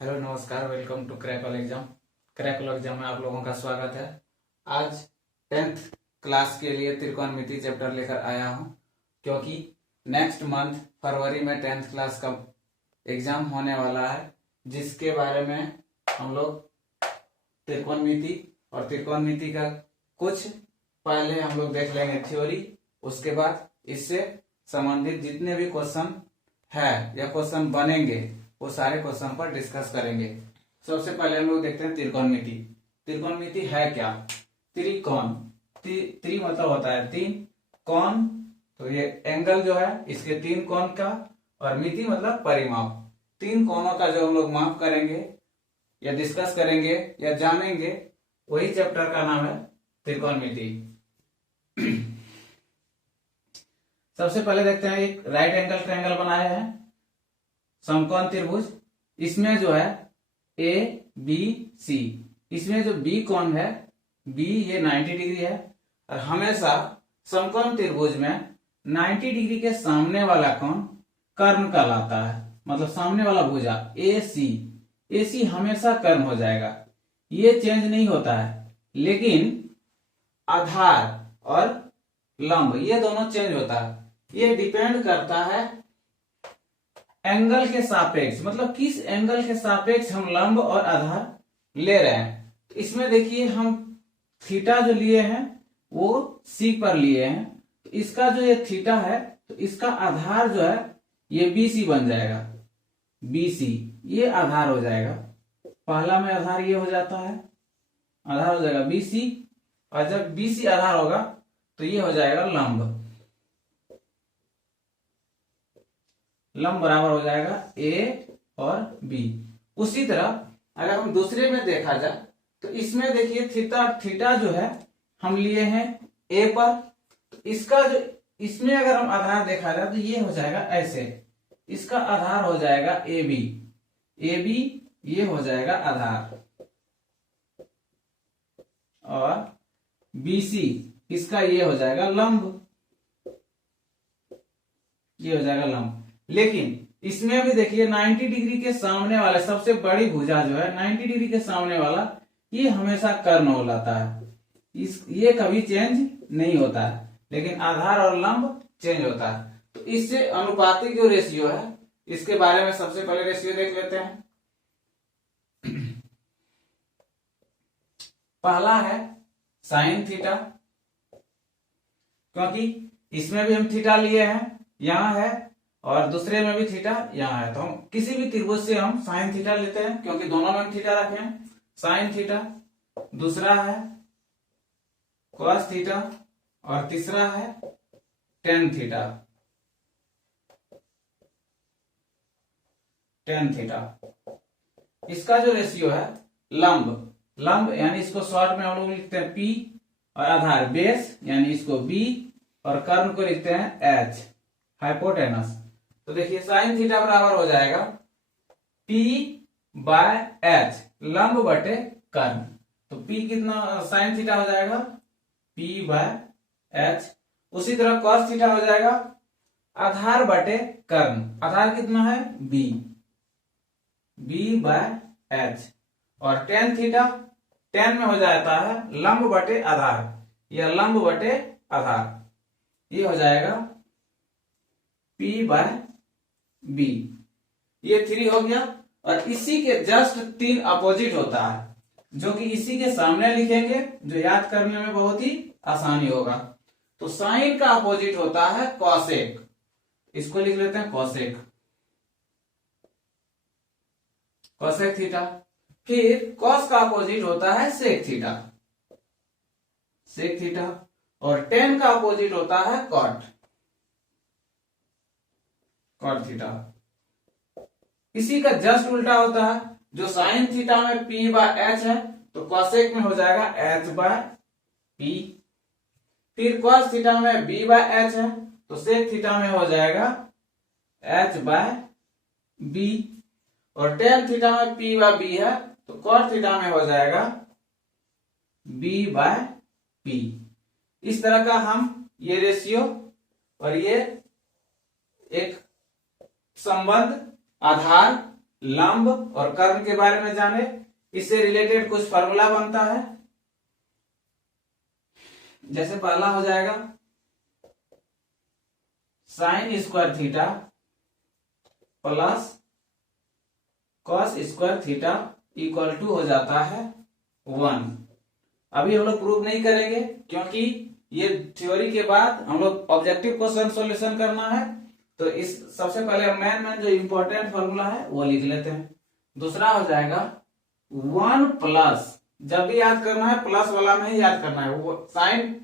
Hello नमस्कार, welcome to Crackle exam. Crackle exam में आप लोगों का स्वागत है। आज 10th क्लास के लिए त्रिकोणमिति चैप्टर लेकर आया हूं, क्योंकि नेक्स्ट मंथ फरवरी में 10th क्लास का एग्जाम होने वाला है, जिसके बारे में हम लोग त्रिकोणमिति और त्रिकोणमिति का कुछ पहले हम लोग देख लेंगे थ्योरी। उसके बाद इससे संबंधित जितने भी क्वेश्चन है या क्वेश्चन बनेंगे वो सारे क्वेश्चन पर डिस्कस करेंगे। सबसे पहले हम लोग देखते हैं त्रिकोणमिति। त्रिकोणमिति है क्या? त्रिकोण, त्रि मतलब होता है तीन, कोण तो ये एंगल जो है इसके तीन कोण का, और मिति मतलब परिमाप। तीन कोणों का जो हम लोग माप करेंगे या डिस्कस करेंगे या जानेंगे, वही चैप्टर का नाम है त्रिकोणमिति। सबसे पहले देखते हैं, एक राइट एंगल ट्रायंगल बनाया है, समकोण त्रिभुज। इसमें जो है ए बी सी, इसमें जो बी कोण है, बी ये 90 डिग्री है, और हमेशा समकोण त्रिभुज में 90 डिग्री के सामने वाला कोण कर्ण कहलाता है। मतलब सामने वाला भुजा ए सी हमेशा कर्ण हो जाएगा, ये चेंज नहीं होता है। लेकिन आधार और लंब ये दोनों चेंज होता है। ये डिपेंड करता है एंगल के सापेक्ष, मतलब किस एंगल के सापेक्ष हम लंब और आधार ले रहे हैं। तो इसमें देखिए हम थीटा जो लिए हैं वो सी पर लिए हैं, तो इसका जो ये थीटा है तो इसका आधार जो है ये बीसी बन जाएगा। बीसी ये आधार हो जाएगा, पहला में आधार ये हो जाता है, आधार हो जाएगा बीसी, और जब बीसी आधार होगा तो ये हो जाएगा लंब। लंब बराबर हो जाएगा ए और बी। उसी तरह अगर हम दूसरे में देखा जाए तो इसमें देखिए थीटा जो है हम लिए हैं ए पर, तो इसका जो इसमें अगर हम आधार देखा जाए तो ये हो जाएगा ऐसे, इसका आधार हो जाएगा ए बी ये हो जाएगा आधार, और बीसी इसका ये हो जाएगा लंब, ये हो जाएगा लंब। लेकिन इसमें भी देखिए 90 डिग्री के सामने वाला सबसे बड़ी भुजा जो है 90 डिग्री के सामने वाला ये हमेशा कर्ण कहलाता है, ये कभी चेंज नहीं होता है। लेकिन आधार और लंब चेंज होता है। तो इससे अनुपातिक जो रेशियो है इसके बारे में सबसे पहले रेशियो देख लेते हैं। पहला है साइन थीटा, क्योंकि इसमें भी हम थीटा लिए हैं, यहां है, और दूसरे में भी थीटा यहाँ है, तो हम किसी भी त्रिभुज से हम साइन थीटा लेते हैं, क्योंकि दोनों में हम थीटा रखे हैं, साइन थीटा। दूसरा है कॉस थीटा, और तीसरा है टेन थीटा। टेन थीटा इसका जो रेशियो है लंब यानी इसको शॉर्ट में हम लोग लिखते हैं पी, और आधार बेस यानी इसको बी, और कर्ण को लिखते हैं एच, हाइपोटेनस। तो देखिए साइन थीटा बराबर हो जाएगा P बाय एच, लंब बटे कर्ण। तो P कितना साइन थीटा हो जाएगा P बाय एच। उसी तरह कॉस थीटा हो जाएगा आधार बटे कर्ण, आधार कितना है B बाय एच। और टेन थीटा टेन में हो जाता है लंब बटे आधार, या लंब बटे आधार, ये हो जाएगा P बाय बी। ये 3 हो गया। और इसी के जस्ट 3 अपोजिट होता है, जो कि इसी के सामने लिखेंगे, जो याद करने में बहुत ही आसानी होगा। तो साइन का अपोजिट होता है कॉसेक, इसको लिख लेते हैं कॉसेक, कॉसेक थीटा। फिर कॉस का अपोजिट होता है सेक थीटा, सेक थीटा। और टेन का अपोजिट होता है कॉट, कॉट थीटा। इसी का जस्ट उल्टा होता है, जो साइन थीटा में P बाय एच है तो कॉसेक में हो जाएगा H बाय P। फिर कॉस थीटा में B बाय एच है तो सेक थीटा में हो जाएगा H बाय B। और टेन थीटा में P बाय B है तो कॉट थीटा में हो जाएगा B बाय P। इस तरह का हम ये रेशियो और ये एक संबंध आधार लंब और कर्ण के बारे में जाने, इससे रिलेटेड कुछ फार्मूला बनता है। जैसे पहला हो जाएगा sine square theta plus cos square theta equal to हो जाता है 1। अभी हम लोग प्रूव नहीं करेंगे क्योंकि ये थ्योरी के बाद हम लोग ऑब्जेक्टिव क्वेश्चन सॉल्यूशन करना है। तो इस सबसे पहले मेन जो इंपॉर्टेंट फॉर्मूला है वो लिख लेते हैं। दूसरा हो जाएगा 1 प्लस, जब भी याद करना है प्लस वाला में ही याद करना है, वो sine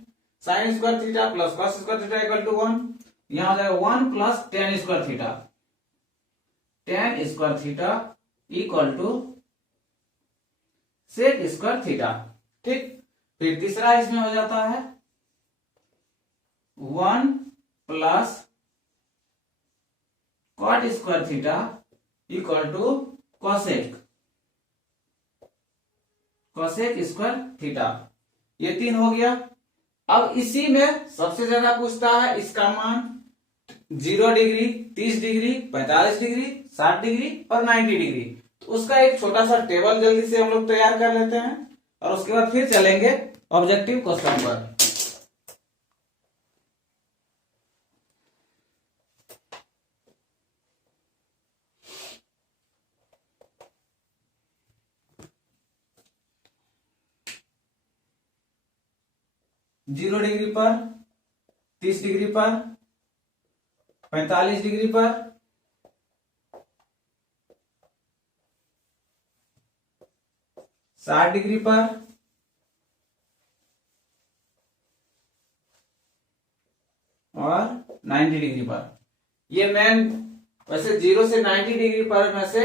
square theta plus cos square theta equal to 1। यहां हो जाएगा 1 plus tan square theta, tan square theta equal to sec square theta. ठीक, फिर तीसरा इसमें हो जाता है 1 plus cot square theta equal to cosec square theta. ये 3 हो गया। अब इसी में सबसे ज्यादा पूछता है इसका मान 0 डिग्री, 30 डिग्री, 45 डिग्री, 60 डिग्री और 90 डिग्री। तो उसका एक छोटा सा टेबल जल्दी से हम लोग तैयार कर लेते हैं और उसके बाद फिर चलेंगे ऑब्जेक्टिव क्वेश्चन पर। जीरो डिग्री पर, 30 डिग्री पर, 45 डिग्री पर, 60 डिग्री पर और 90 डिग्री पर। ये मेन वैसे 0 से 90 डिग्री पर में से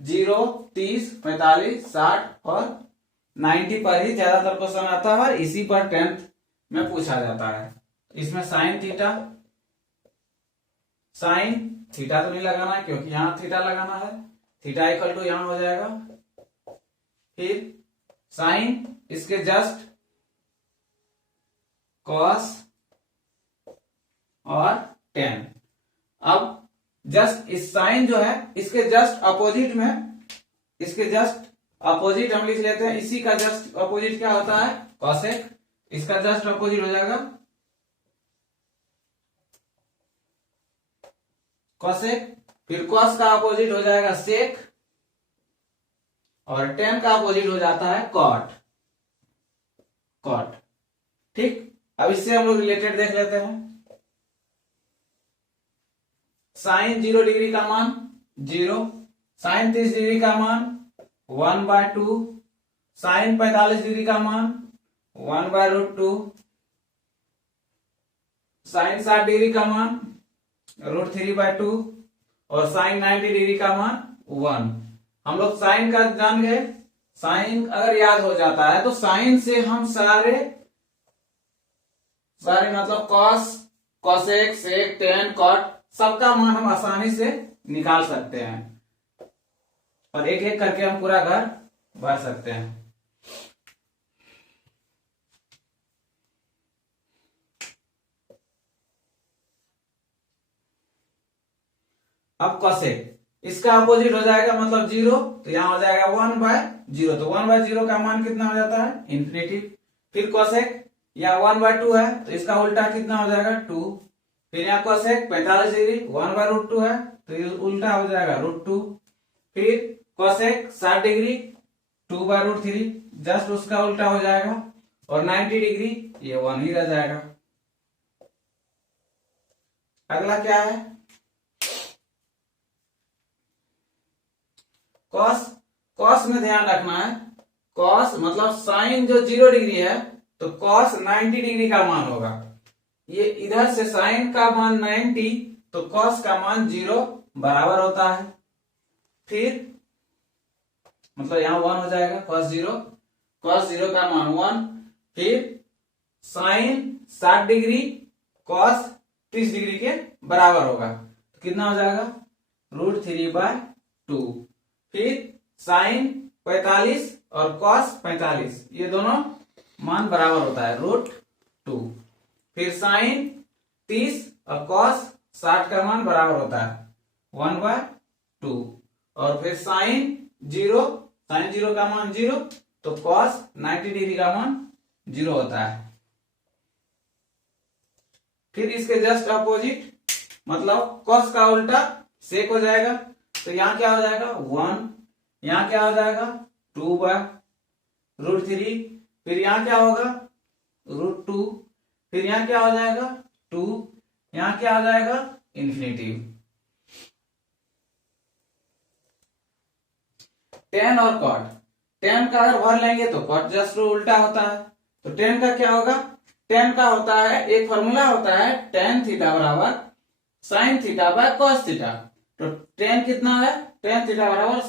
0, 30, 45, 60 और 90 पर ही ज्यादातर क्वेश्चन आता है और इसी पर 10th में पूछा जाता है। इसमें साइन थीटा तो नहीं लगाना है क्योंकि यहां थीटा लगाना है। थीटा इक्वल टू यहां हो जाएगा, फिर साइन इसके जस्ट कॉस और टेन। अब जस्ट इस साइन जो है इसके जस्ट अपोजिट में, इसके जस्ट अपोजिट हम लिख लेते हैं। इसी का जस्ट अपोजिट क्या होता है? कॉसेक। इसका जस्ट अपोजिट हो जाएगा कॉसेक। फिर कॉस का अपोजिट हो जाएगा सेक और टेन का अपोजिट हो जाता है कॉट। ठीक, अब इससे हम लोग रिलेटेड देख लेते हैं। साइन 0 डिग्री का मान 0, साइन 30 डिग्री का मान 1/2, साइन 45 डिग्री का मान 1/√2, साइन 60 डिग्री का मान √3/2 और साइन 90 डिग्री का मान 1। हम लोग साइन का जान गए। साइन अगर याद हो जाता है तो साइन से हम सारे मतलब कॉस, कॉसेक, सेक, टेन, कॉट सबका मान हम आसानी से निकाल सकते हैं और एक एक करके हम पूरा घर भर सकते हैं। अब कॉसेक, इसका अपोजिट हो जाएगा मतलब 0, तो यहां हो जाएगा 1/0, तो 1/0 का मान कितना हो जाता है? इन्फिनिटी। फिर कॉसेक यहाँ 1/2 है तो इसका उल्टा कितना हो जाएगा? 2। फिर यहाँ कॉसेक 45 डिग्री 1/√2 है तो ये उल्टा हो जाएगा √2। फिर कॉसेक 60 डिग्री 2/√3, जस्ट उसका उल्टा हो जाएगा और 90 डिग्री ये 1 ही रह जाएगा। अगला क्या है? कॉस। कॉस में ध्यान रखना है, कॉस मतलब साइन जो 0 डिग्री है तो कॉस 90 डिग्री का मान होगा। ये इधर से साइन का मान 90 तो कॉस का मान 0 बराबर होता है। फिर मतलब यहां 1 हो जाएगा कॉस 0 का मान 1। फिर साइन 60 डिग्री कॉस 30 डिग्री के बराबर होगा तो कितना हो जाएगा? √3/2। फिर साइन 45 और कॉस 45 ये दोनों मान बराबर होता है √2। फिर साइन 30 और कॉस 60 का मान बराबर होता है 1/2। और फिर साइन 0, साइन 0 का मान 0, तो कॉस 90 डिग्री का मान 0 होता है। फिर इसके जस्ट अपोजिट मतलब कॉस का उल्टा सेक हो जाएगा, तो यहां क्या हो जाएगा 1, यहां क्या हो जाएगा 2/√3, फिर यहां क्या होगा √2, फिर यहां क्या हो जाएगा 2, यहां क्या हो जाएगा इन्फिनिटिव। टेन और कॉट, टेन का अगर भर लेंगे तो कॉट जस्ट उल्टा होता है, तो टेन का क्या होगा, टेन का होता है एक फॉर्मूला होता है टेन थीटा बराबर sine theta by cos theta. तो टेन कितना है, टेन थीटा बराबर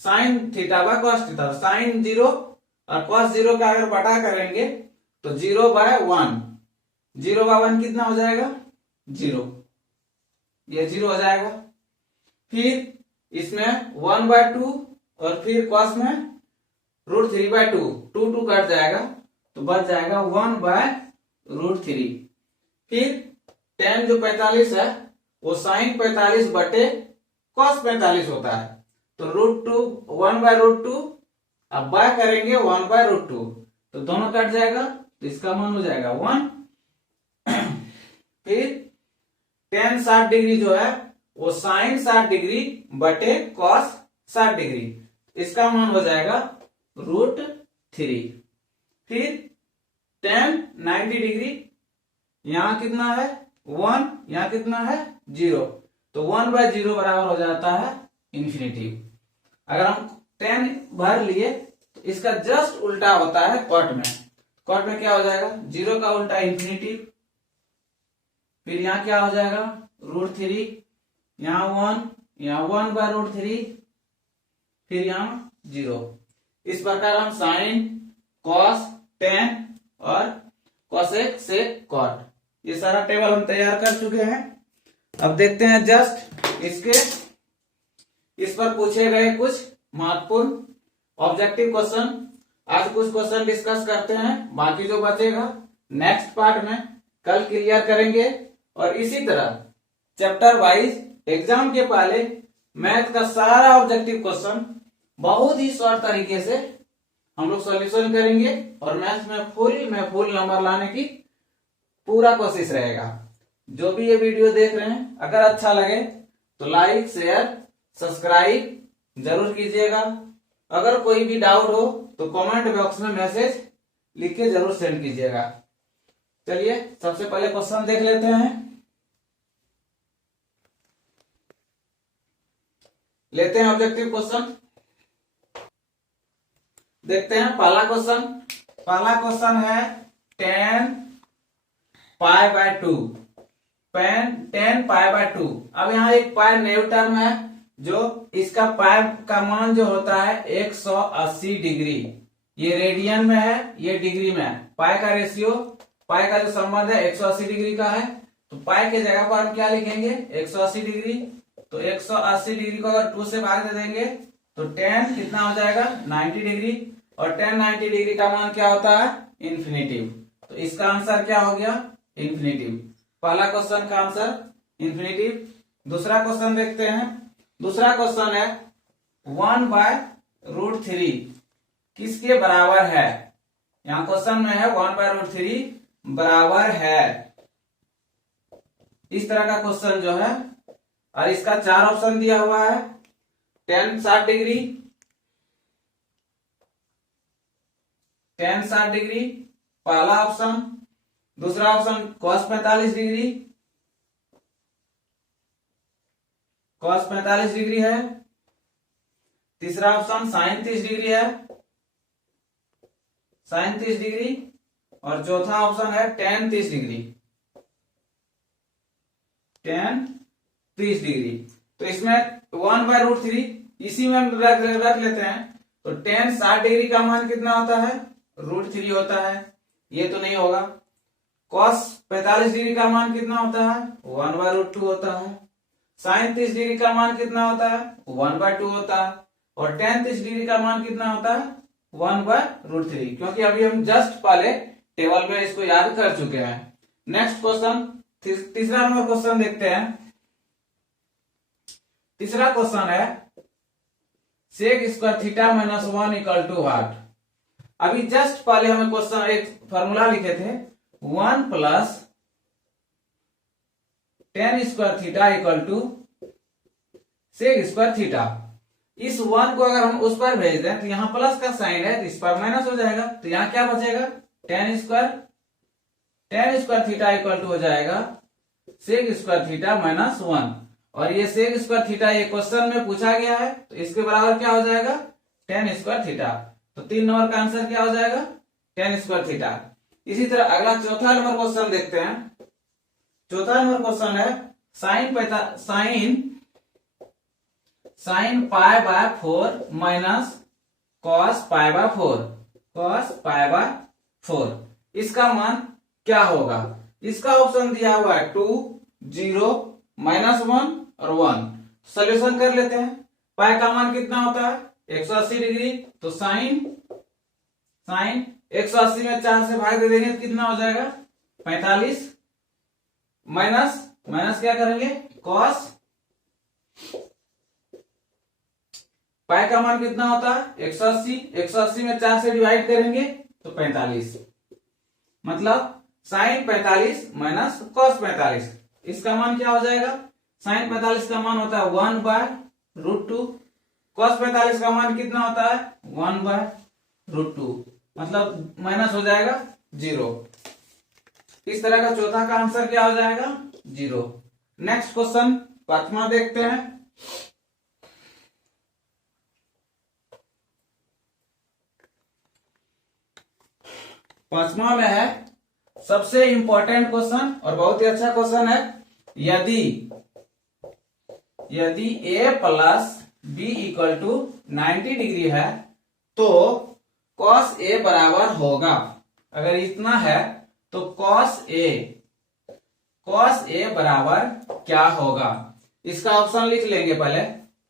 sine theta by cos theta. Sine 0 और कॉस 0 का अगर बटा करेंगे तो 0/1, 0/1 कितना हो जाएगा 0, ये 0 हो जाएगा। फिर इसमें 1/2 और फिर कॉस में √3/2, 2 कट जाएगा तो बच जाएगा 1/√3। फिर टेन जो 45 है वो साइन 45 बटे कॉस 45 होता है, तो √2 1/√2, अब बाय करेंगे 1/√2, तो दोनों कट जाएगा तो इसका मान हो जाएगा 1। फिर टेन 60 डिग्री जो है वो साइन 60 डिग्री बटे कॉस 60 डिग्री, इसका मान हो जाएगा √3। फिर टेन 90 डिग्री, यहां कितना है 1, यहां कितना है 0, तो 1/0 बराबर हो जाता है इन्फिनिटिव। अगर हम टेन भर लिए तो इसका जस्ट उल्टा होता है कॉट में, कॉट में क्या हो जाएगा 0 का उल्टा इन्फिनिटिव, फिर यहां क्या हो जाएगा √3, यहां 1, यहां 1/√3, फिर यहां 0। इस प्रकार हम साइन कॉस टेन और कोसेक सेक कॉट ये सारा टेबल हम तैयार कर चुके हैं। अब देखते हैं जस्ट इसके इस पर पूछे गए कुछ महत्वपूर्ण ऑब्जेक्टिव क्वेश्चन। आज कुछ क्वेश्चन डिस्कस करते हैं, बाकी जो बचेगा नेक्स्ट पार्ट में कल क्लियर करेंगे। और इसी तरह चैप्टर वाइज एग्जाम के पहले मैथ का सारा ऑब्जेक्टिव क्वेश्चन बहुत ही शॉर्ट तरीके से हम लोग सॉल्यूशन करेंगे और मैथ में फुल नंबर लाने की पूरा कोशिश रहेगा। जो भी ये वीडियो देख रहे हैं अगर अच्छा लगे तो लाइक शेयर सब्सक्राइब जरूर कीजिएगा। अगर कोई भी डाउट हो तो कमेंट बॉक्स में मैसेज लिख के जरूर सेंड कीजिएगा। चलिए सबसे पहले क्वेश्चन देख लेते हैं। लेते हैं ऑब्जेक्टिव क्वेश्चन, देखते हैं पहला क्वेश्चन। पहला क्वेश्चन है 10π/2, 10π/2। अब यहाँ एक पाई नेव टर्म है, जो इसका पाई का मान जो होता है 180 डिग्री, ये रेडियन में है ये डिग्री में है। पाई का रेशियो, पाई का जो संबंध है 180 डिग्री का है, तो पाई के जगह पर हम क्या लिखेंगे 180 डिग्री, तो 180 डिग्री को अगर 2 से भाग दे देंगे तो 10 कितना हो जाएगा 90 डिग्री, और 10 90 डिग्री का मान क्या होता है इन्फिनिटिव, तो इसका आंसर क्या हो गया इन्फिनिटिव। पहला क्वेश्चन का आंसर इन्फिनिटिव। दूसरा क्वेश्चन देखते हैं। दूसरा क्वेश्चन है 1/√3 किसके बराबर है। यहाँ क्वेश्चन में है 1/√3 बराबर है, इस तरह का क्वेश्चन जो है, और इसका 4 ऑप्शन दिया हुआ है। 10 60 डिग्री, 10 60 डिग्री पहला ऑप्शन। दूसरा option cos 45 degree, cos 45 degree है। तीसरा ऑप्शन sin 30 डिग्री है, sin 30 डिग्री। और चौथा ऑप्शन है tan 30 डिग्री, tan 30 डिग्री। तो इसमें 1/√3 इसी में हम रख लेते हैं, तो tan 60 डिग्री का मान कितना होता है √3 होता है, ये तो नहीं होगा। cos 45 डिग्री का मान कितना होता है 1/√2 होता है। sin 30 डिग्री का मान कितना होता है 1/2 होता है। और tan 30 डिग्री का मान कितना होता है 1/√3, क्योंकि अभी हम जस्ट पहले टेबल में इसको याद कर चुके हैं। नेक्स्ट क्वेश्चन, तीसरा नंबर क्वेश्चन देखते हैं। तीसरा क्वेश्चन है sec square theta minus 1 equal to what. अभी जस्ट पहले हमें क्वेश्चन एक फॉर्मूला लिखे थे 1 plus tan square theta equal to sec square theta. इस 1 को अगर हम उस पर भेज दें तो यहाँ प्लस का साइन है तो इस पर माइनस हो जाएगा, तो यहाँ क्या बचेगा tan square theta equal to हो जाएगा सेक स्क्वायर थीटा माइनस 1। और ये सेक स्क्वायर थीटा ये क्वेश्चन में पूछा गया है तो इसके बराबर क्या हो जाएगा टेन स्क्वायर थीटा। तो 3 नंबर का आंसर क्या हो जाएगा टेन स्क्वायर थीटा। इसी तरह अगला चौथा नंबर क्वेश्चन देखते हैं। चौथा नंबर क्वेश्चन है sine pi by 4 minus cos pi by 4 इसका मान क्या होगा। इसका ऑप्शन दिया हुआ है 2, 0, -1 और 1। सोल्यूशन कर लेते हैं। पाई का मान कितना होता है 180 डिग्री, तो साइन 180 में 4 से भाग दे देंगे तो कितना हो जाएगा 45, माइनस क्या करेंगे कॉस। पाई का मान कितना होता है 180 में 4 से डिवाइड करेंगे तो 45, मतलब साइन 45 माइनस कॉस 45। इसका मान क्या हो जाएगा साइन 45 का मान होता है 1/√2, कॉस 45 का मान कितना होता है 1/√2, मतलब माइनस हो जाएगा 0। इस तरह का चौथा का आंसर क्या हो जाएगा 0। नेक्स्ट क्वेश्चन पांचवा देखते हैं। पांचवा में है सबसे इंपॉर्टेंट क्वेश्चन और बहुत ही अच्छा क्वेश्चन है। यदि a plus B equal to 90 degree है तो cos a बराबर होगा, अगर इतना है तो cos a बराबर क्या होगा। इसका ऑप्शन लिख लेंगे पहले।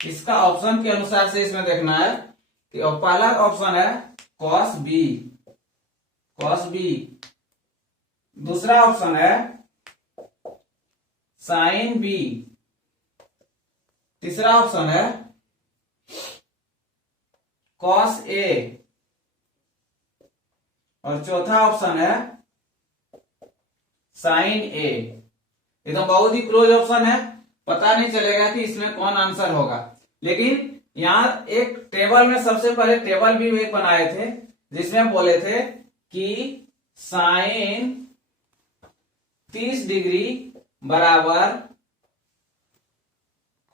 इसका ऑप्शन के अनुसार से इसमें देखना है कि पहला ऑप्शन है cos b, दूसरा ऑप्शन है sin b, तीसरा ऑप्शन है cos a और चौथा ऑप्शन है sin a। ये तो बहुत ही क्लोज ऑप्शन है, पता नहीं चलेगा कि इसमें कौन आंसर होगा। लेकिन यहां एक टेबल में सबसे पहले टेबल भी एक बनाए थे जिसमें बोले थे कि साइन 30 डिग्री बराबर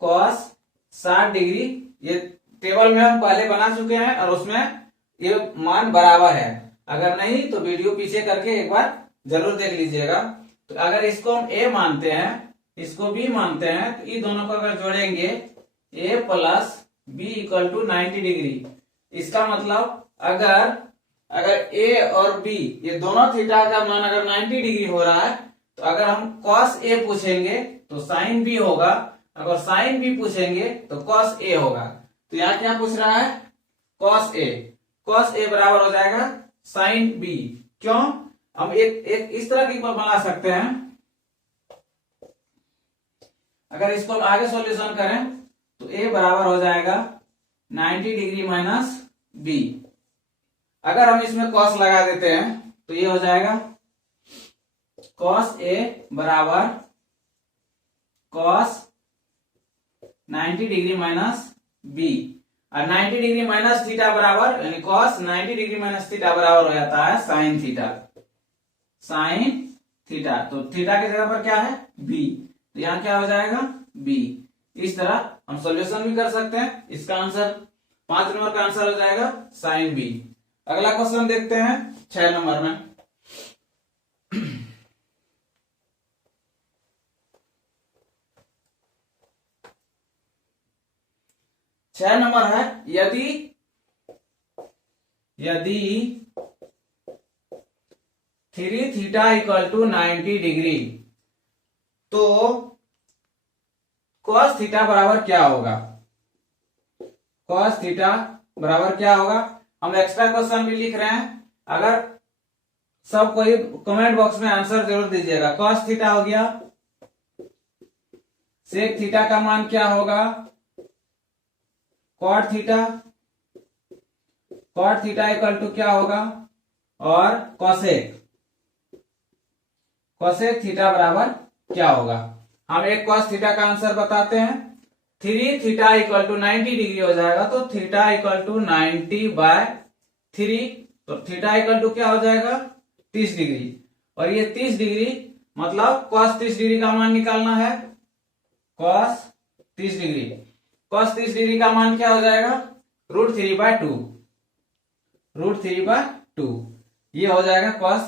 कॉस 60 डिग्री। ये टेबल में हम पहले बना चुके हैं और उसमें ये मान बराबर है। अगर नहीं तो वीडियो पीछे करके एक बार जरूर देख लीजिएगा। तो अगर इसको हम a मानते हैं, इसको b मानते हैं, तो ये दोनों को अगर जोड़ेंगे a plus b equal to 90 degree. इसका मतलब अगर a और b ये दोनों थीटा का मान अगर 90 डिग्री हो रहा है तो अगर हम cos a पूछेंगे तो sin b होगा, अगर sin b पूछेंगे तो cos a होगा। तो यहाँ क्या पूछ रहा है cos a बराबर हो जाएगा sin b। क्यों हम एक इस तरह की बना सकते हैं। अगर इसको हम आगे सॉल्यूशन करें तो a बराबर हो जाएगा 90 डिग्री माइनस b। अगर हम इसमें cos लगा देते हैं तो ये हो जाएगा cos a बराबर cos 90 डिग्री माइनस b, और 90 डिग्री माइनस थीटा बराबर यानी cos 90 डिग्री माइनस थीटा बराबर हो जाता है sin थीटा। तो थीटा की जगह पर क्या है b, तो यहाँ क्या हो जाएगा b। इस तरह हम सॉल्यूशन भी कर सकते हैं। इसका आंसर 5 नंबर का आंसर हो जाएगा sin b। अगला क्वेश्चन देखते हैं 6 नंबर में। छह नंबर है यदि 3 थीटा इक्वल टू 90 डिग्री तो cos थीटा बराबर क्या होगा। cos थीटा बराबर क्या होगा, हम एक्स्ट्रा क्वेश्चन भी लिख रहे हैं। अगर सब कोई कमेंट बॉक्स में आंसर जरूर दीजिएगा। cos थीटा हो गया, सेक थीटा का मान क्या होगा cot theta, cot theta equal to क्या होगा, और कोसेक थीटा बराबर क्या होगा। हम एक कॉस थीटा का आंसर बताते हैं। 3 थीटा इक्वल टू 90 डिग्री हो जाएगा, तो थीटा इक्वल टू 90/3, तो थीटा इक्वल टू क्या हो जाएगा, 30 डिग्री। और ये 30 डिग्री मतलब कॉस 30 डिग्री का मान निकालना है। कॉस 30 डिग्री का मान क्या हो जाएगा, √3/2, √3/2 ये हो जाएगा कॉस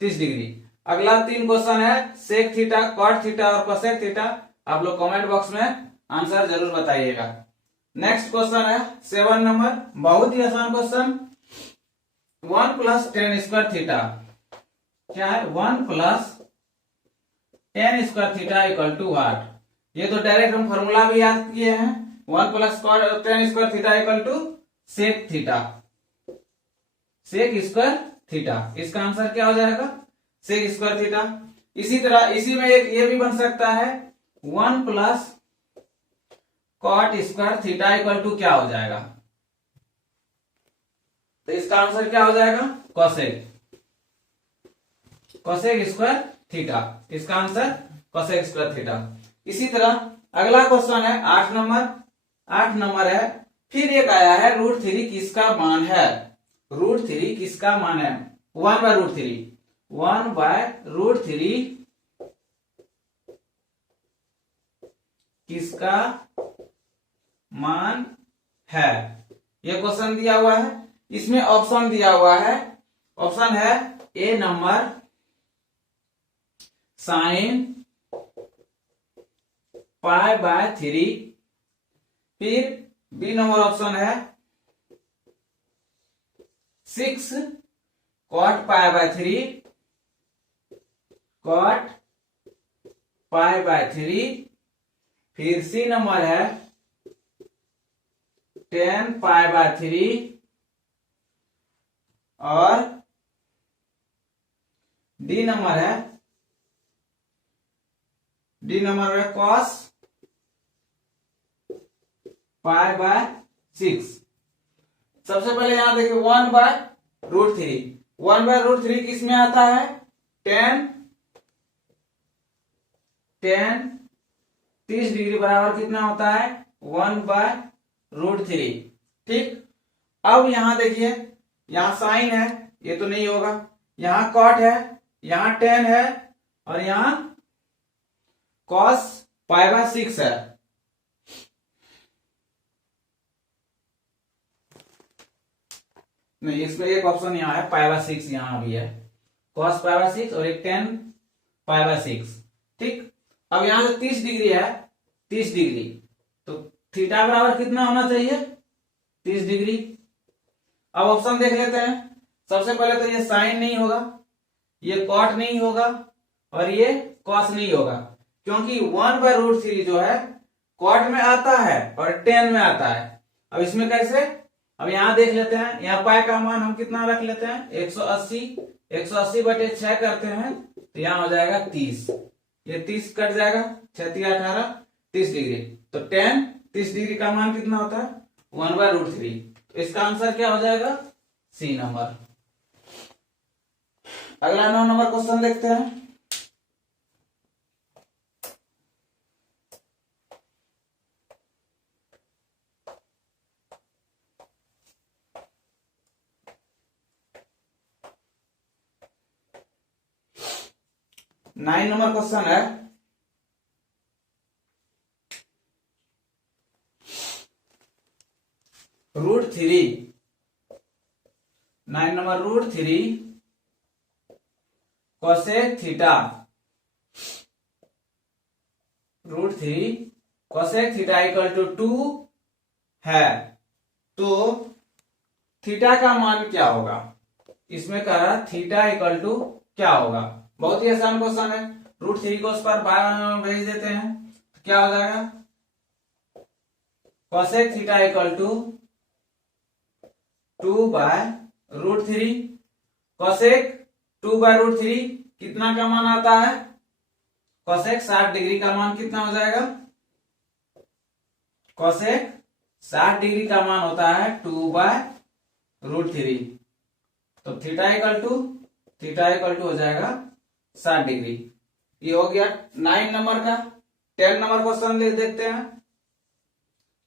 30 डिग्री। अगला 3 क्वेश्चन है सेक थीटा, कॉट थीटा और कोसेक थीटा। आप लोग कमेंट बॉक्स में आंसर जरूर बताइएगा। नेक्स्ट क्वेश्चन है 7 नंबर, बहुत ही आसान क्वेश्चन। 1 + tan² थीटा क्या है, 1 + tan² theta equal to what. ये तो डायरेक्ट हम फॉर्मूला भी याद किए हैं। 1 + tan² theta equal to sec theta, सेक² थीटा। इसका आंसर क्या हो जाएगा, सेक² थीटा। इसी तरह इसी में एक ये भी बन सकता है, 1 + cot² थीटा इक्वल टू क्या हो जाएगा, तो इसका आंसर क्या हो जाएगा, कोसेक² थीटा। इसका आंसर कोसेक² थीटा। इसी तरह अगला क्वेश्चन है 8 नंबर। 8 नंबर है, फिर एक आया है √3 किसका मान है, √3 किसका मान है, 1/√3, 1/√3 किसका मान है। ये क्वेश्चन दिया हुआ है, इसमें ऑप्शन दिया हुआ है। ऑप्शन है ए नंबर sin π/3, फिर बी नंबर ऑप्शन है 6 cot π/3, cot π/3, फिर सी नंबर है tan π/3 और डी नंबर है cos π/6। सबसे पहले यहां देखिए 1/√3, 1/√3 किस में आता है, tan 30 डिग्री बराबर कितना होता है, 1/√3। ठीक, अब यहां देखिए, यहां साइन है, ये तो नहीं होगा, यहां कॉट है, यहां tan है और यहां cos π/6 है। नहीं, इसमें एक ऑप्शन यहाँ है π/6, यहां भी है cos π/6 और एक tan π/6। ठीक, अब यहां से 30 डिग्री है, 30 डिग्री, तो थीटा बराबर कितना होना चाहिए, 30 डिग्री। अब ऑप्शन देख लेते हैं। सबसे पहले तो ये साइन नहीं होगा, ये कॉट नहीं होगा और ये कॉस नहीं होगा, क्योंकि 1/√3 जो है कॉट में आता है और tan में आता है। अब इसमें कैसे, अब यहां देख लेते हैं, यहाँ पाई का मान हम कितना रख लेते हैं, 180, 180/6 करते हैं तो यहाँ हो जाएगा 30, ये 30 कट जाएगा, 6×3 = 18, 30 डिग्री। तो tan 30 डिग्री का मान कितना होता है, 1/√3। तो इसका आंसर क्या हो जाएगा, सी नंबर। अगला 9 नंबर क्वेश्चन देखते हैं। नाइन नंबर क्वेश्चन है, √3, 9 number √3 cosec theta, √3 cosec theta equal to 2 है, तो थीटा का मान क्या होगा। इसमें कह रहा थीटा इक्वल टू क्या होगा। बहुत ही आसान क्वेश्चन है, √3 को उस पर बाय भेज देते हैं तो क्या हो जाएगा, cosec theta equal to 2/√3। Cosec 2/√3 कितना का मान आता है, कोसेक 60 डिग्री का मान कितना हो जाएगा, कोसेक 60 डिग्री का मान होता है 2/√3। √3। तो थीटा इक्वल टू हो जाएगा 60 डिग्री। ये हो गया 9 नंबर का। 10 नंबर क्वेश्चन ले देखते हैं।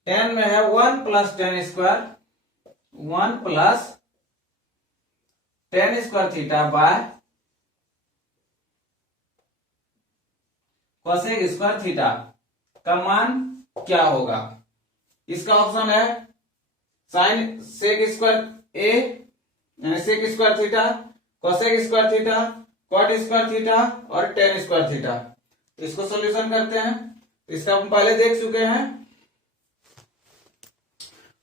10 में है 1 plus tan square, 1 plus tan square theta bye cosec square theta का मान क्या होगा। इसका ऑप्शन है साइन सेक स्क्वायर ए यानी sec square theta, cosec square theta, cot square theta और टेन स्क्वायर थीटा। तो इसको सॉल्यूशन करते हैं। तो इसका हम पहले देख चुके हैं।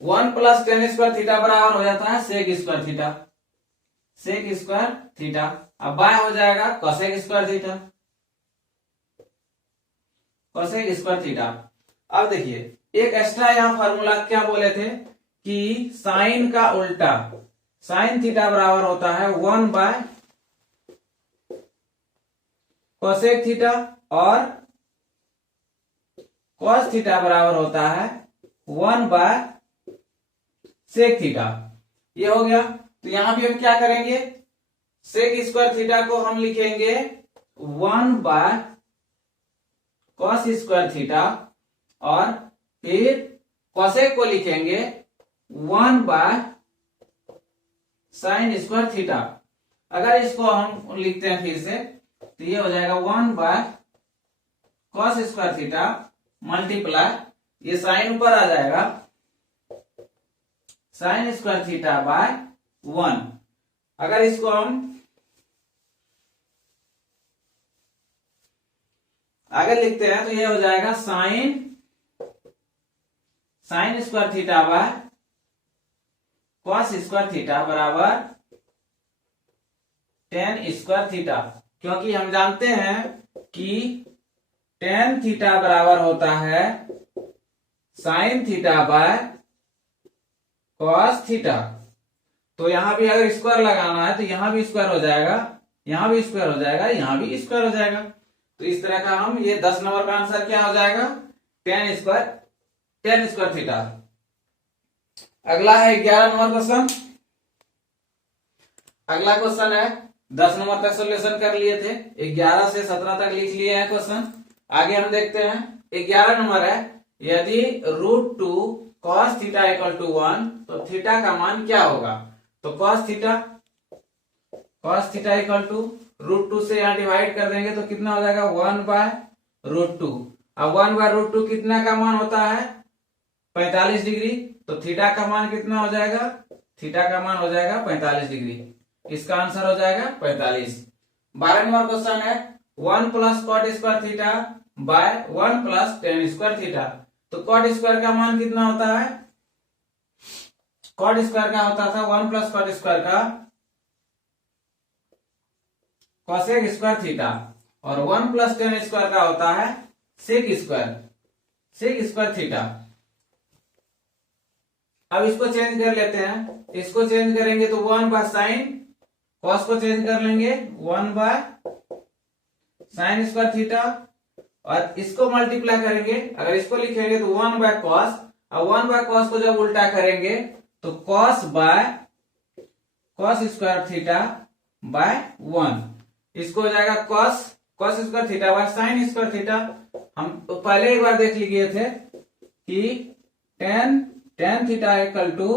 1 प्लस टेन स्क्वायर थीटा बराबर हो जाता है sec square theta, sec square theta. अब बाय हो जाएगा cosec square theta, cosec square theta. अब देखिए एक एक्स्ट्रा यहां फॉर्मूला क्या बोले थे कि साइन का उल्टा, साइन थीटा बराबर होता है 1 बाय कोसेक थीटा और कॉस थीटा बराबर होता है 1 बाय सेक थीटा। ये हो गया। तो यहां भी हम क्या करेंगे, सेक स्क्वायर थीटा को हम लिखेंगे 1 बाय कॉस स्क्वायर थीटा और फिर कोसेक को लिखेंगे 1 बाय साइन स्क्वायर थीटा। अगर इसको हम लिखते हैं फिर से तो ये हो जाएगा 1 bye cos square theta multiply, ये साइन ऊपर आ जाएगा, साइन स्क्वायर थीटा बाय 1। अगर इसको हम आगे लिखते हैं तो ये हो जाएगा sine square theta by cos square theta बराबर टेन स्क्वायर थीटा। क्योंकि हम जानते हैं कि टेन थीटा बराबर होता है sign theta by cos theta. तो यहां भी अगर स्क्वायर लगाना है तो यहां भी स्क्वायर हो जाएगा, यहां भी स्क्वायर हो जाएगा, यहां भी स्क्वायर हो जाएगा। तो इस तरह का हम ये 10 नंबर का आंसर क्या हो जाएगा, टेन स्क्वायर थीटा। अगला है 11 नंबर क्वेश्चन। अगला क्वेश्चन है 10 नंबर तक सोल्यूशन कर लिए थे, 11 से 17 तक लिख लिए हैं क्वेश्चन। आगे हम देखते हैं 11 नंबर है, यदि √2 cos थीटा इक्वल टू 1 तो थीटा का मान क्या होगा। तो cos थीटा इक्वल टू √2 से यहां डिवाइड कर देंगे तो कितना हो जाएगा 1 बाय √2। अब 1 बाय √2 कितना का मान होता है 45 डिग्री। तो थीटा का मान कितना हो जाएगा, थीटा का मान हो जाएगा 45 डिग्री। इसका आंसर हो जाएगा 45। 12 नंबर क्वेश्चन है 1 plus cot square theta by 1 plus tan square theta. तो कॉट स्क्वायर का मान कितना होता है, कॉट स्क्वायर का होता था 1 प्लस कॉट स्क्वायर का कोसेक स्क्वायर थीटा और 1 प्लस टेन स्क्वायर का होता है सेक स्क्वायर थीटा। अब इसको चेंज कर लेते हैं, इसको चेंज करेंगे तो 1 बाय साइन, कॉस को चेंज कर लेंगे 1 बाय साइन स्क्वायर थीटा और इसको मल्टीप्लाई करेंगे। अगर इसको लिखेंगे तो 1 बाय कॉस, और 1 बाय कॉस को जब उल्टा करेंगे तो cos by cos square theta by 1। इसको हो जाएगा cos square theta by sine square theta. हम तो पहले एक बार देख लिए थे कि tan theta equal to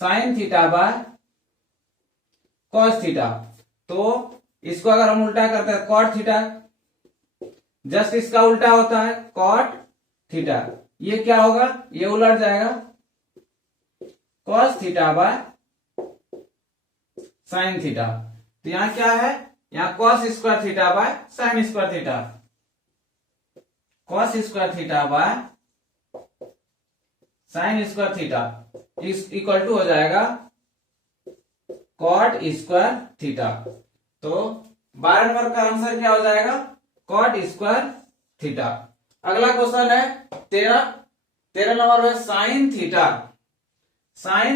sine theta by cos theta. तो इसको अगर हम उल्टा करते हैं कॉट थीटा, जस्ट इसका उल्टा होता है कॉट थीटा। ये क्या होगा, ये उलट जाएगा cos theta by sine theta. तो यहां क्या है, यहां cos square theta by sine square theta, cos square theta by sine square theta इस इक्वल टू हो जाएगा कॉट स्क्वायर थीटा। तो 12 नंबर का आंसर क्या हो जाएगा, कॉट स्क्वायर थीटा। अगला क्वेश्चन है 13 नंबर है साइन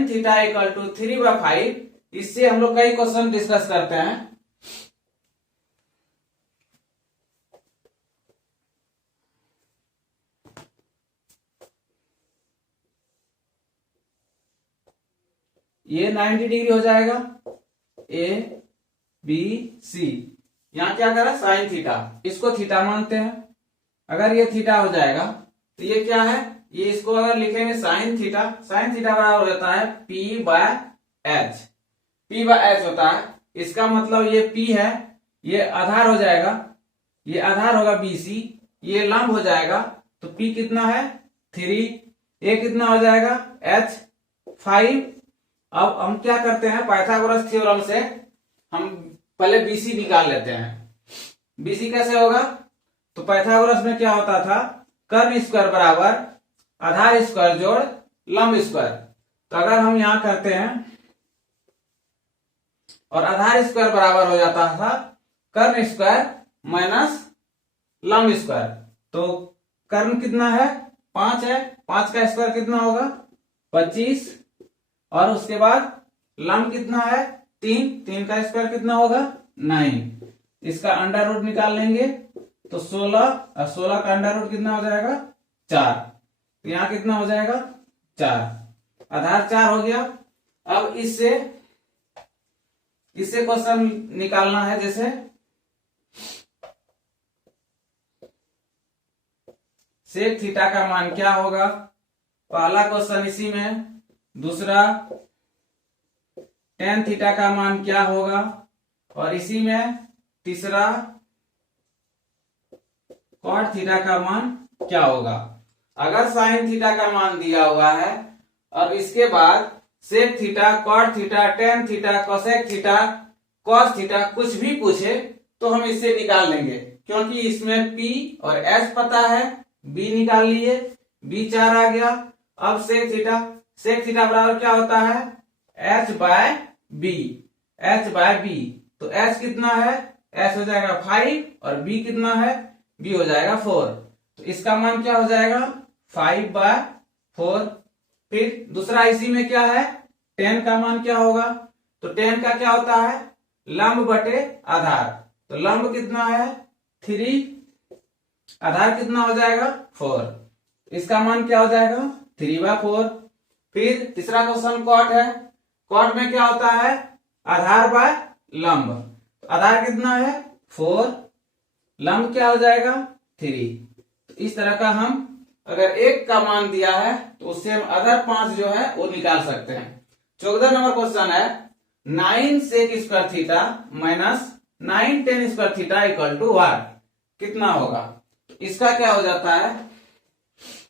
थीटा इक्वल टू 3/5। इससे हम लोग कई क्वेश्चन डिस्कस करते हैं। ये 90 डिग्री हो जाएगा, ए बी सी। यहाँ क्या करा, साइन थीटा, इसको थीटा मानते हैं। अगर ये थीटा हो जाएगा तो ये क्या है, ये इसको अगर लिखेंगे साइन थीटा, साइन थीटा बराबर होता है P by H, P by H होता है। इसका मतलब ये पी है, ये आधार हो जाएगा, ये आधार होगा बीसी, ये लंब हो जाएगा, तो पी कितना है 3, ए कितना हो जाएगा एच 5। अब हम क्या करते हैं, पाइथागोरस थ्योरम से हम पहले बीसी निकाल लेते हैं। बीसी कैसे होगा, तो पाइथागोरस में क्या होता था, कर्ण स्क्वायर बराबर आधार स्क्वायर जोड़ लंब स्क्वायर। तो अगर हम यहां करते हैं और आधार स्क्वायर बराबर हो जाता था कर्ण स्क्वायर माइनस लंब स्क्वायर, तो कर्ण कितना है 5 है, 5 का स्क्वायर कितना होगा 25, और उसके बाद लंब कितना है 3, 3 का स्क्वायर कितना होगा 9। इसका अंडर रूट निकाल लेंगे तो 16, और 16 का अंडर रूट कितना हो जाएगा 4, तो यहां कितना हो जाएगा 4, आधार 4 हो गया। अब इससे क्वेश्चन निकालना है, जैसे सेक थीटा का मान क्या होगा, पहला क्वेश्चन इसी में। दूसरा टेन थीटा का मान क्या होगा, और इसी में तीसरा कॉट थीटा का मान क्या होगा। अगर साइन थीटा का मान दिया हुआ है और इसके बाद sec theta, cot theta, tan theta, cosec theta, cos theta कुछ भी पूछे तो हम इससे निकाल लेंगे, क्योंकि इसमें P और S पता है, B निकाल लिए, B 4 आ गया। अब सेक थीटा बराबर क्या होता है H by B, H by B, तो H कितना है, H हो जाएगा 5 और B कितना है, B हो जाएगा 4, तो इसका मान क्या हो जाएगा 5 बाय 4। फिर दूसरा इसी में क्या है, 10 का मान क्या होगा, तो 10 का क्या होता है लंब बटे आधार, तो लंब कितना है 3, आधार कितना हो जाएगा 4, इसका मान क्या हो जाएगा 3 बाय 4। फिर तीसरा क्वेश्चन कॉट है, कॉट में क्या होता है आधार बाय लंब, तो आधार कितना है 4, लंब क्या हो जाएगा 3। तो इस तरह का हम अगर एक का मान दिया है तो उससे हम अदर 5 जो है वो निकाल सकते हैं। 14 नंबर क्वेश्चन है 9 sec square theta minus 9 tan square theta equal to what, कितना होगा। तो इसका क्या हो जाता है,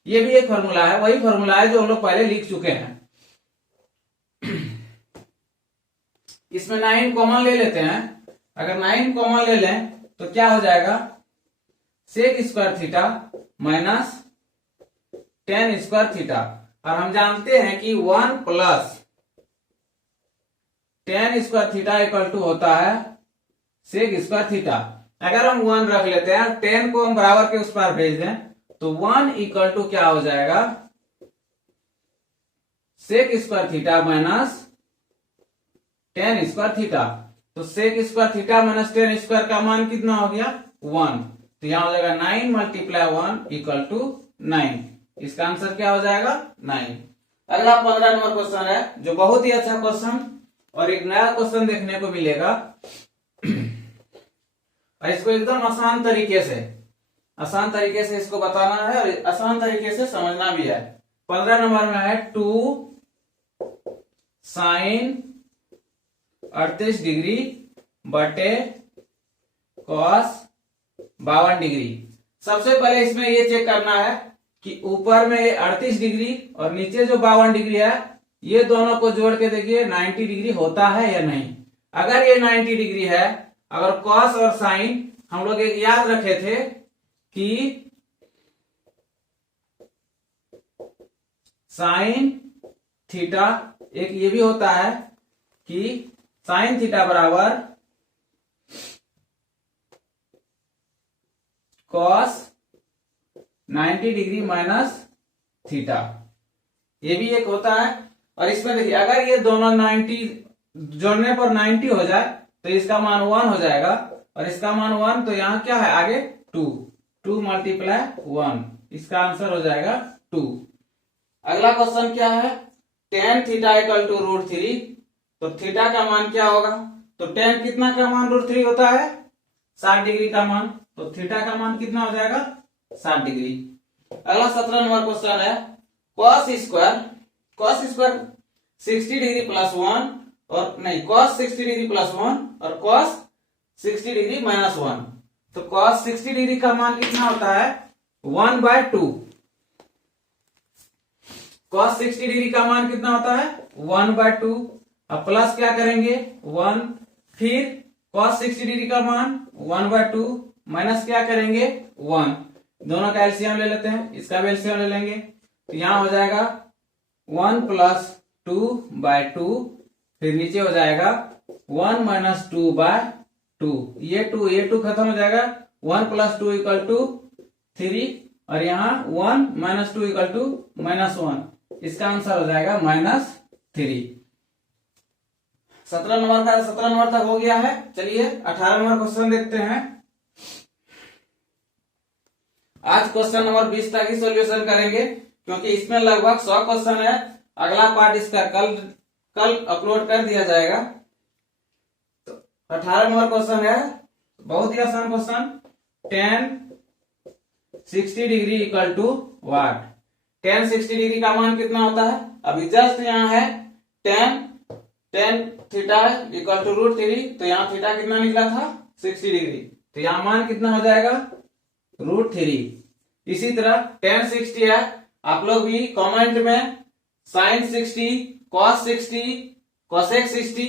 ये भी एक फॉर्मूला है, वही फॉर्मूला है जो हम लोग पहले लिख चुके हैं। इसमें 9 कॉमन ले लेते हैं, अगर 9 कॉमन ले लें तो क्या हो जाएगा sec square theta minus tan square theta, और हम जानते हैं कि 1 plus tan square theta equal to होता है सेक स्क्वायर थीटा। अगर हम 1 रख लेते हैं, 10 को हम बराबर के उस पर भेज दें तो 1 इक्वल टू क्या हो जाएगा sec square theta minus tan square theta. तो sec square theta minus tan square का मान कितना हो गया 1, तो यहां हो जाएगा 9 मल्टीप्लाई 1 इक्वल टू 9, इसका आंसर क्या हो जाएगा 9। अगला 15 नंबर क्वेश्चन है जो बहुत ही अच्छा क्वेश्चन और एक नया क्वेश्चन देखने को मिलेगा, और इसको एकदम आसान तरीके से इसको बताना है और आसान तरीके से समझना भी है। 15 नंबर में है 2 साइन 38 डिग्री बटे कॉस 52 डिग्री। सबसे पहले इसमें ये चेक करना है कि ऊपर में ये 38 डिग्री और नीचे जो 52 डिग्री है, ये दोनों को जोड़ के देखिए 90 डिग्री होता है या नहीं। अगर ये 90 डिग्री है, अगर कॉस और साइन हम लोग एक याद रखे थे कि साइन थीटा, एक ये भी होता है कि साइन थीटा बराबर कॉस 90 डिग्री माइनस थीटा, ये भी एक होता है। और इसमें देखिए अगर ये दोनों 90 जोड़ने पर 90 हो जाए तो इसका मान 1 हो जाएगा, और इसका मान 1, तो यहाँ क्या है आगे 2 मल्टीप्लाई 1, इसका आंसर हो जाएगा 2। अगला क्वेश्चन क्या है टेन थीटा इक्वल टू √3 तो थीटा का मान क्या होगा? तो tan कितना का मान √3 होता है? 60 डिग्री का मान। तो थीटा का मान कितना हो जाएगा? 60 डिग्री। अगला 17 नंबर क्वेश्चन है cos स्क्वायर 60 डिग्री प्लस 1 और नहीं cos 60 डिग्री प्लस 1 और cos 60 डिग्री माइनस 1। तो cos 60 डिग्री का मान कितना होता है? 1/2। cos 60 डिग्री का मान कितना होता है? 1/2। अब प्लस क्या करेंगे? 1, फिर cos 60 डिग्री का मान 1/2 माइनस क्या करेंगे? 1। दोनों का एलसीएम ले लेते हैं, इसका भी एलसीएम ले लेंगे। तो यहां हो जाएगा 1 + 2/2, फिर नीचे हो जाएगा 1 - 2/2। ये 2 खत्म हो जाएगा। 1 + 2 = 3 और यहाँ 1 - 2 = -1। इसका आंसर हो जाएगा -3। 17 नंबर तक हो गया है। चलिए 18 नंबर क्वेश्चन देखते हैं। आज क्वेश्चन नंबर 20 तक ही सॉल्यूशन करेंगे क्योंकि इसमें लगभग 100 क्वेश्चन है। अगला पार्ट इसका कल अपलोड कर दिया जाएगा। तो 18 नंबर क्वेश्चन है, बहुत ही आसान question. tan 60 degree = what? tan 60 degree का मान कितना होता है? अभी जस्ट यहाँ है tan थीटा = √3। तो यहाँ थीटा कितना निकला था? 60 डिग्री। तो यहाँ मान कितना हो जाएगा? √3। इसी तरह tan 60 है, आप लोग भी कमेंट में sin 60, cos 60, cosec 60